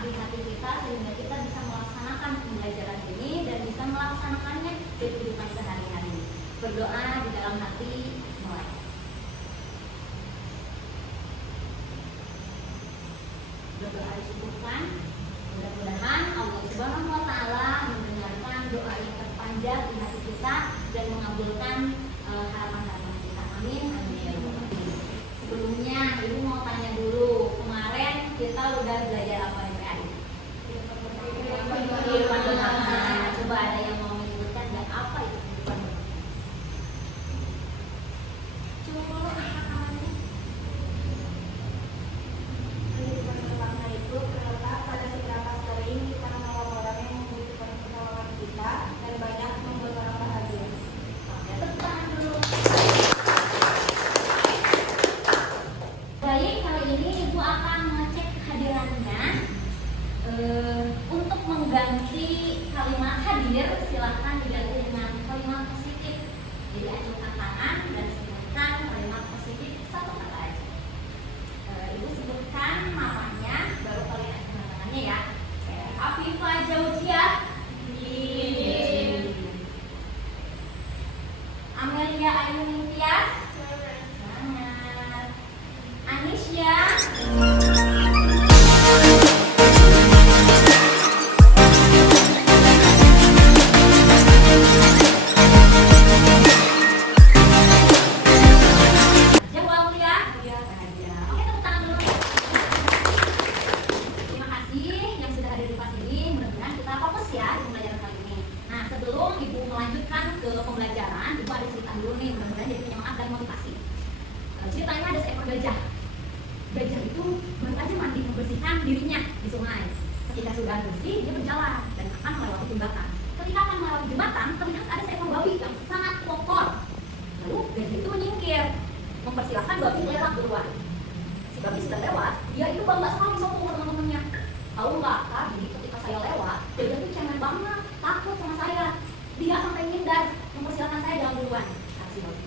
di hati kita sehingga kita bisa melaksanakan pembelajaran ini dan bisa melaksanakannya di kehidupan sehari-hari. Berdoa di dalam hati, mulai. Berdoa dicukupkan. Mudah-mudahan Allah Subhanahu wa Ta'ala mendengarkan doa yang terpanjang di hati kita dan mengabulkan harapan-harapan kita. Amin. Sebelumnya, Ibu mau tanya dulu, kemarin kita udah belajar apa nih PAI? Kehidupan bersama. Coba ada yang mau menyebutkan dan apa itu kehidupan bersama? Coba angkat-angkatnya. Kehidupan bersama itu terletak pada seberapa sering kita menolong orang yang membutuhkan pertolongan kita dan banyak membuat orang bahagia. Oke, tepuk tangan dulu. Baik, kali ini Ibu akan mengecek kehadirannya. Untuk mengganti kalimat hadir, silahkan diganti dengan kalimat positif. Jadi acungkan tangan dan sebutkan kalimat positif satu kata aja. Ibu sebutkan namanya, baru kalian acungkan tangannya ya. Afifah Jauziah, Amelia Ayu Ningtyas, semangat. Anisya, jawab ya. Oke, tepuk tangan dulu. Terima kasih yang sudah hadir di kelas ini. Mudah-mudahan kita fokus ya di pembelajaran kali ini. Nah, sebelum Ibu melanjutkan ke pembelajaran, Ibu ada cerita dulu nih. Mudah-mudahan jadi penyemangat dan motivasi. Ceritanya ada seekor gajah. Gajah itu baru aja mandi membersihkan dirinya di sungai. Ketika sudah bersih, dia berjalan dan akan melewati jembatan. Ketika akan melewati jembatan, terlihat ada seekor babi yang sangat kotor. Lalu gajah itu menyingkir, mempersilahkan babi lewat duluan. Si babi sudah lewat, dia itu bangga sekali sama teman-temannya. Tahu nggak, tadi ketika saya lewat, gajah itu cemen banget, takut sama saya. Dia sampai ngindar, mempersilahkan saya jalan duluan. Kata si babi.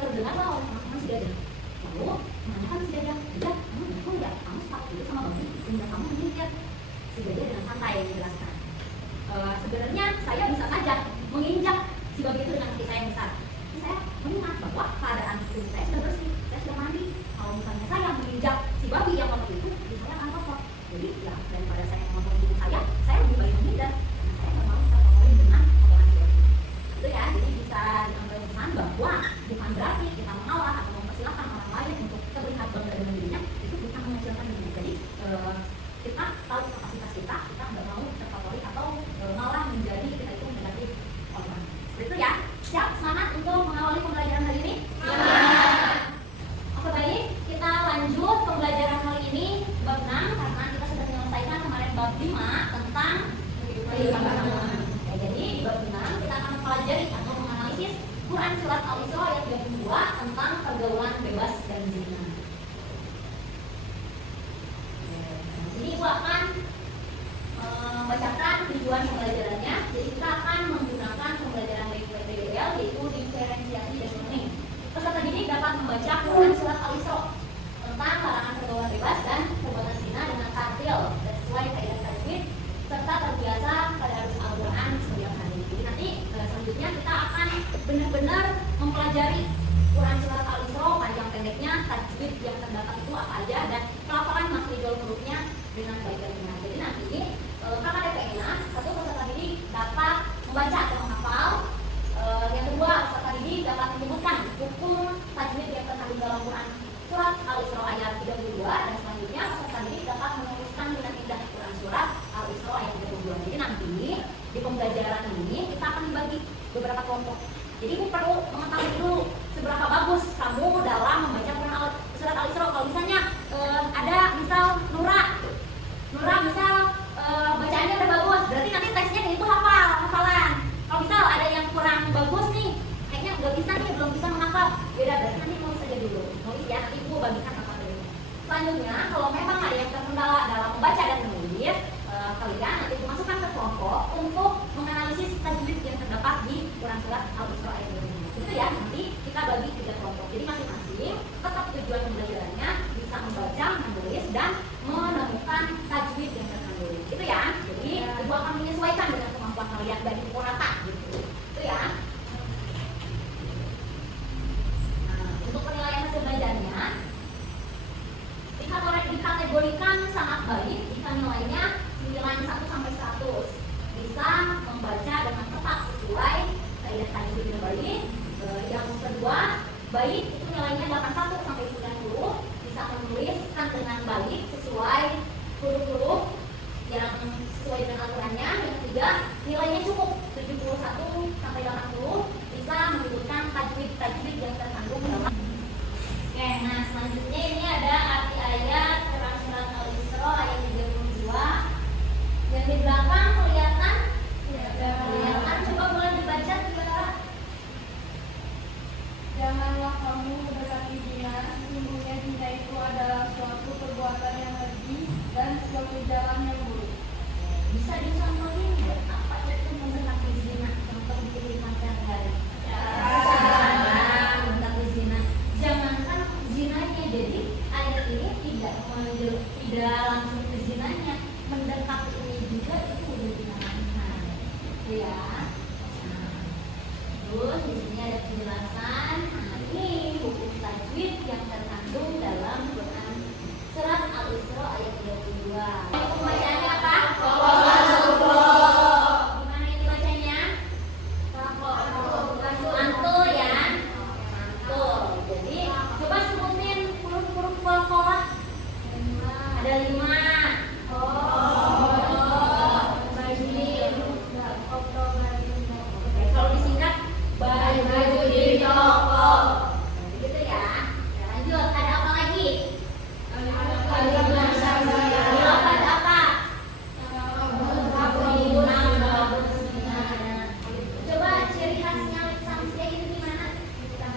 Terdengarlah oleh teman-teman si gajah. Lalu menanyakan si gajah, "Gajah, kamu betul nggak? Kamu sepakat itu sama babi sehingga kamu menyingkir?" Si gajah dengan santai menjelaskan, "Sebenarnya saya bisa saja menginjak si babi itu dengan kaki saya yang besar. Tapi saya mengingat bahwa keadaan tubuh saya sudah bersih, saya sudah mandi. Kalau misalnya saya menginjak si babi yang kotor itu, tubuh saya akan kotor. Jadi ya daripada saya mengotori tubuh saya lebih baik menghindar karena saya nggak mau terkotori dengan kotoran si babi." Itu ya, jadi bisa diambil pesan bahwa bukan berarti kita mengalah atau mempersilahkan orang lain untuk terlihat bangga dengan dirinya, itu bukan mengecilkan diri. Jadi kita tahu kapasitas kita nggak mau terkotori atau malah menjadi kita itu negatif orang. Seperti itu ya. Siap, semangat untuk mengawali pembelajaran hari ini? Oke, baik, kita lanjut pembelajaran kali ini bab 6 karena kita sudah menyelesaikan kemarin bab 5 tentang kehidupan bersama. Jadi di bab 6 kita akan mempelajari atau menganalisis Quran surat Al-Isra ayat 32 tentang pergaulan bebas dan zina. Di sini Ibu akan membacakan tujuan pembelajarannya. Jadi kita akan menggunakan pembelajaran PDL yaitu diferensiasi dan learning. Peserta didik dapat membaca Quran surat Al-Isra tentang larangan pergaulan bebas dan perbuatan zina dengan tartil dan sesuai kaidah tajwid serta terbiasa pada harus Al-Quran setiap hari. Jadi nanti selanjutnya kita akan benar-benar mempelajari Quran surat Al-Isra panjang pendeknya, tajwid yang terdapat itu apa aja dan pelafalan makhrajul hurufnya dengan baik dan benar. Jadi nanti kakak DPN satu peserta didik dapat membaca atau menghafal. Yang kedua, peserta didik dapat menyebutkan hukum tajwid yang terkandung dalam Quran surat Al-Isra ayat 32 dan selanjutnya peserta didik dapat menuliskan dengan indah Quran surat Al-Isra ayat 32. Jadi nanti di pembelajaran ini kita akan dibagi beberapa kelompok. Jadi Ibu perlu mengetahui dulu seberapa bagus kamu dalam membaca Quran surat Al-Isra. Kalau misalnya ada misal Nura misal bacaannya udah bagus, berarti nanti tesnya itu hafalan. Kalau misal ada yang kurang bagus nih, kayaknya nggak bisa nih, belum bisa menghafal, beda, berarti nanti nulis aja dulu. Nulis ya, nanti Ibu bagikan apa dulu. Selanjutnya, kalau memang ada yang terkendala dalam membaca dan menulis, kalian nanti dimasukkan ke kelompok untuk menganalisis tajwid yang terdapat di Quran surat Al-Isra ayat 25. Itu ya, nanti kita bagi 3 kelompok. Jadi masing-masing tetap tujuan pembelajarannya bisa membaca, menulis, dan menemukan tajwid yang terkandung. saat baik jika nilainya 91 sampai 100. Bisa membaca dengan tepat sesuai kaidah tajwid yang baik. Yang kedua, baik itu nilainya 81 sampai 90. Bisa menuliskan dengan baik sesuai huruf-huruf yang sesuai dengan aturannya. Yang ketiga, nilainya cukup 71 sampai 80. Bisa menyebutkan tajwid yang terkandung dalam. Oke, nah selanjutnya ini ada arti ayat dalam surat Al-Isra ayat 32. Yang di belakang kelihatan? Kelihatan. Coba boleh dibaca juga. Janganlah kamu mendekati zina, sesungguhnya zina itu adalah suatu perbuatan yang keji dan suatu jalan yang buruk. Bisa dicontohin nggak apa itu mendekati zina? Contoh di kehidupan sehari-hari. Mendekati zina. Jangankan zinanya, jadi ayat ini tidak langsung ke zinanya, mendekati ini juga itu udah dilarang. Ya. Terus di sini ada penjelasan. Nah, ini hukum tajwid yang terkandung dalam Quran surat Al-Isra ayat 32. Hukum bacaannya apa? Gimana ini bacanya? Mantul ya. Mantul. Jadi coba sebutin huruf-huruf qalqalah. Ada 5. Kalau disingkat baju di toko. Gitu ya. Nah, lanjut, ada apa lagi? Lafaz apa? Coba ciri khasnya samsia itu gimana? Nah,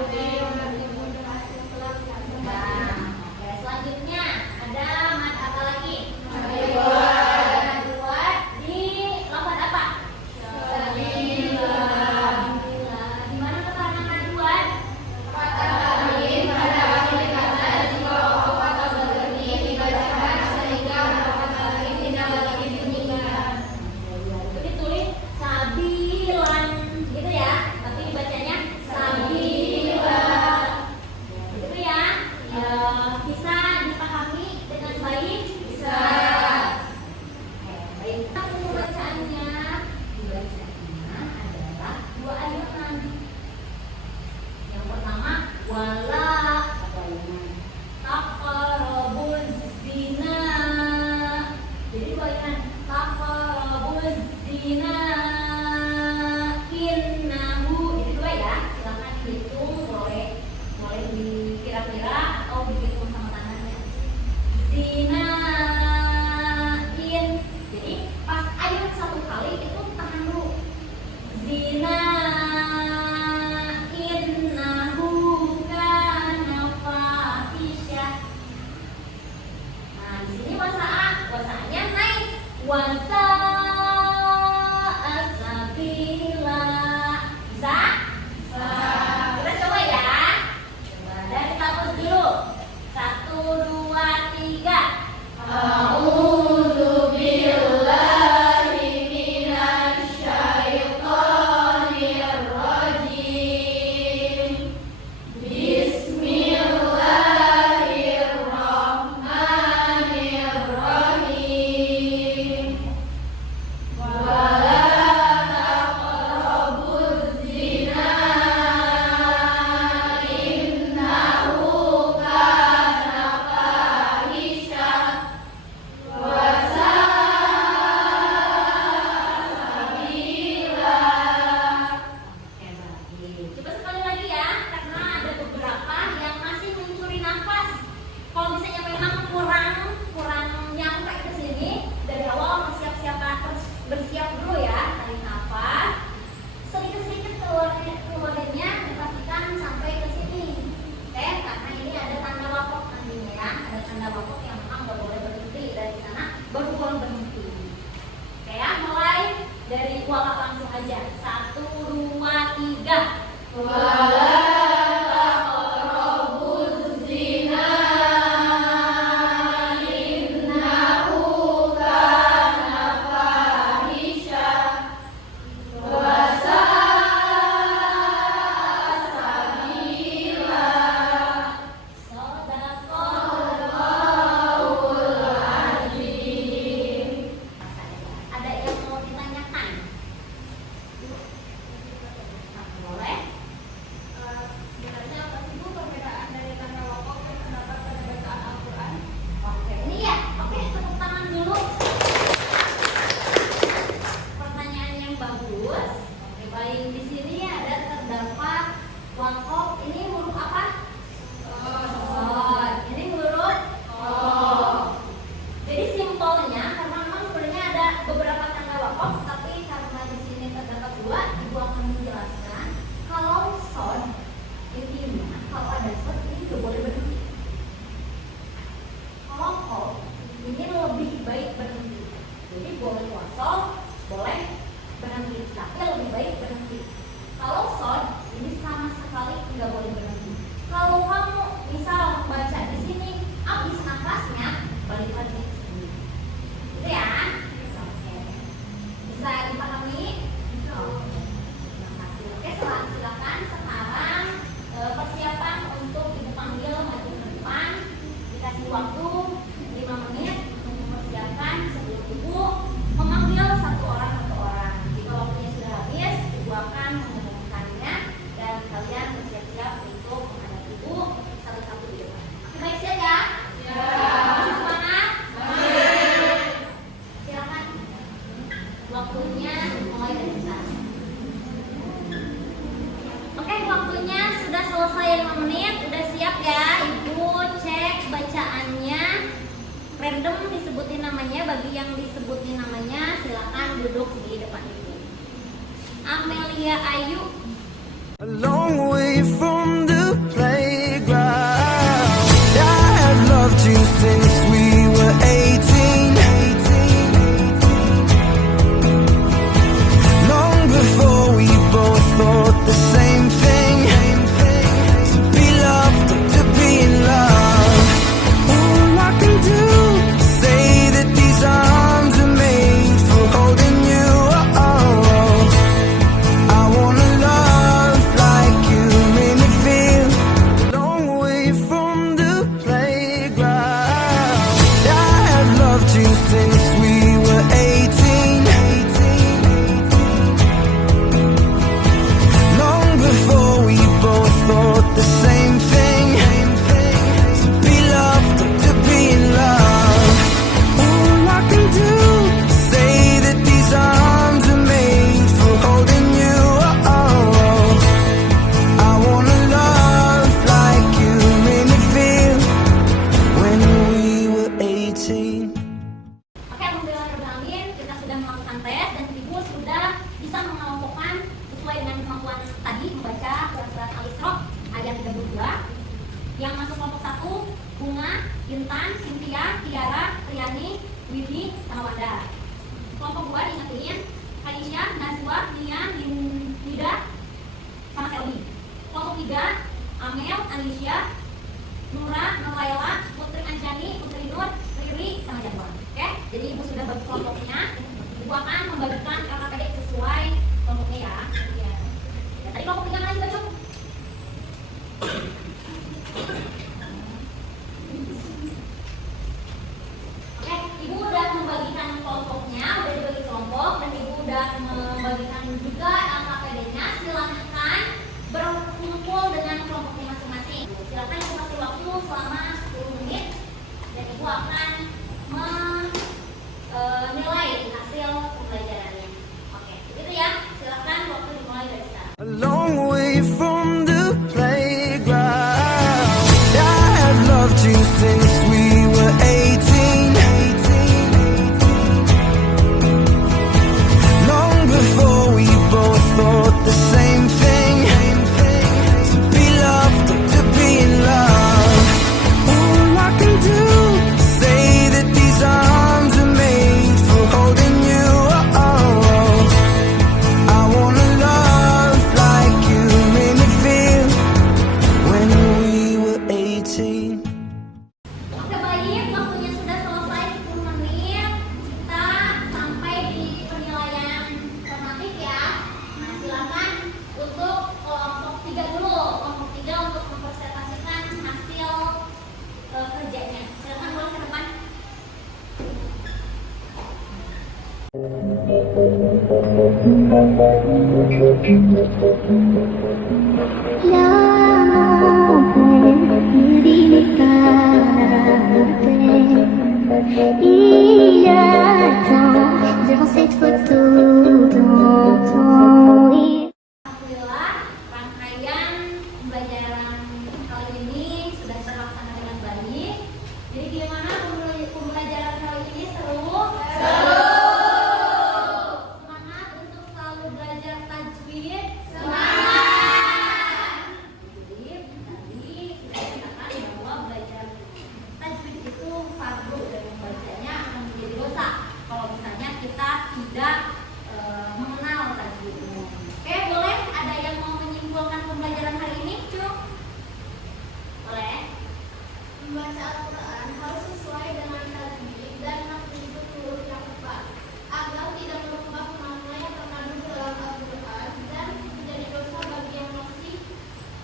oke, selanjutnya ada mad apa lagi? Buat di lafaz apa? Di mana keterangan aduan? Itu ditulis sabilan, gitu ya. Tapi dibacanya sabilan. Gitu ya. Bisa dipahami dengan baik? Bisa. Baik. Pembacaannya adalah 2 ayatan. Yang pertama, wala taqrabuz zina. Jadi 2 ayatan. Taqrabuz zina innahu. Jadi 2 ya. Silakan dihitung, boleh dikira-kira atau dihitung sama tangannya. Zina in. Jadi pas ayat 1 kali itu tahan dulu. Zina innahu kana fahisyah. Nah, di sini wasanya naik. Wasa asabila. Bisa? Kita coba ya. Coba dari tahun dulu. 1, 2, 3. A'udzu billahi minasyaitonir rajim. Bismillahirrahmanirrahim. disebutin namanya. Bagi yang disebutin namanya silakan duduk di depan ibu. Amelia Ayu. A long way from the playground. I have loved you since we were 18. Long before we both thought the same thing. To be loved or to be in love. All I can do is say that these arms are made for holding you. I wanna love like you made me feel. Long way from the playground. I have loved you since we were 18. Long before we both thought the same thing. To be loved or to be in love. All I can do is say that these arms are made for holding you. I wanna love like you made me feel when we were 18. Oke, alhamdulillah rabbil kita sudah melakukan tes dan ibu sudah bisa mengelompokkan sesuai dengan kemampuan tadi membaca surat Al-Isra ayat 32. Yang masuk kelompok 1 Bunga, Intan, Cynthia, Tiara, Triani, Widy, sama Wanda. Kelompok 2 diingetin Aisyah, Najwa, Nia, Linda, sama Selby. Kelompok 3 Amel, Alicia, Nura, Nuraila, Putri Anjani, Putri Nur, Riri, sama Jadwal. Oke, jadi ibu sudah bagi kelompoknya. Ibu akan membagikan LKPD sesuai kelompoknya ya. Ya, tadi kelompok 3 mana dibaca? Oke, ibu udah membagikan kelompoknya, udah dibagi kelompok, dan ibu udah membagikan juga LKPD-nya. Silakan berkumpul dengan kelompoknya masing-masing. Silakan ibu kasih waktu selama 10 menit, dan ibu akan menilai hasil pembelajarannya. Oke, begitu ya. Silakan waktu dimulai dari sekarang. A long way from the playground. I have loved you since we were 18. Long before we both thought the same thing. To be loved or to be in love. All I can do is say that these arms are made for holding you. I wanna love like you made me feel when we were 18. Oke, baik, waktunya sudah selesai 10 menit. Kita sampai di penilaian formatif ya. Nah, silakan untuk kelompok 3 dulu. Kelompok 3 untuk mempresentasikan hasil kerjanya. Silakan boleh ke depan. Il y a tant devant cette photo dans ton lit. Alhamdulillah, rangkaian pembelajaran kali ini sudah terlaksana dengan baik. Jadi gimana pembelajaran kali ini? Seru? Semangat untuk selalu belajar tajwid. Semangat. Jadi tadi sudah dikatakan bahwa belajar tajwid itu fardu dan membacanya akan menjadi dosa kalau misalnya kita tidak mengenal tajwid. Oke, boleh ada yang mau menyimpulkan pembelajaran hari ini, Cuk? Boleh? Membaca Al-Quran harus sesuai dengan tajwid dan menunjuk huruf yang tepat agar tidak merubah makna yang terkandung dalam Al-Quran dan menjadi dosa bagi yang masih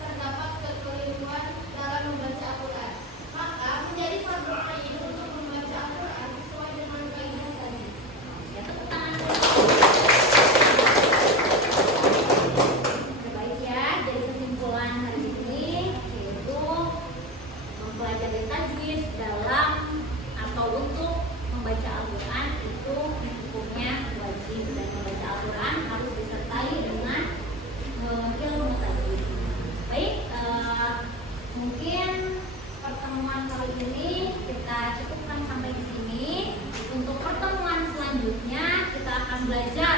terdapat kekeliruan dalam membaca Al-Quran. Maka menjadi fardu ain untuk membaca Al-Quran sesuai dengan kaidah tadi. Ya, tepuk tangan. Baik ya, jadi kesimpulan hari ini yaitu mempelajari tajwid dalam atau untuk membaca Al-Quran itu hukumnya wajib, dan membaca Al-Quran harus disertai dengan ilmu tajwid. Baik, mungkin pertemuan kali ini kita cukupkan sampai di sini. belajar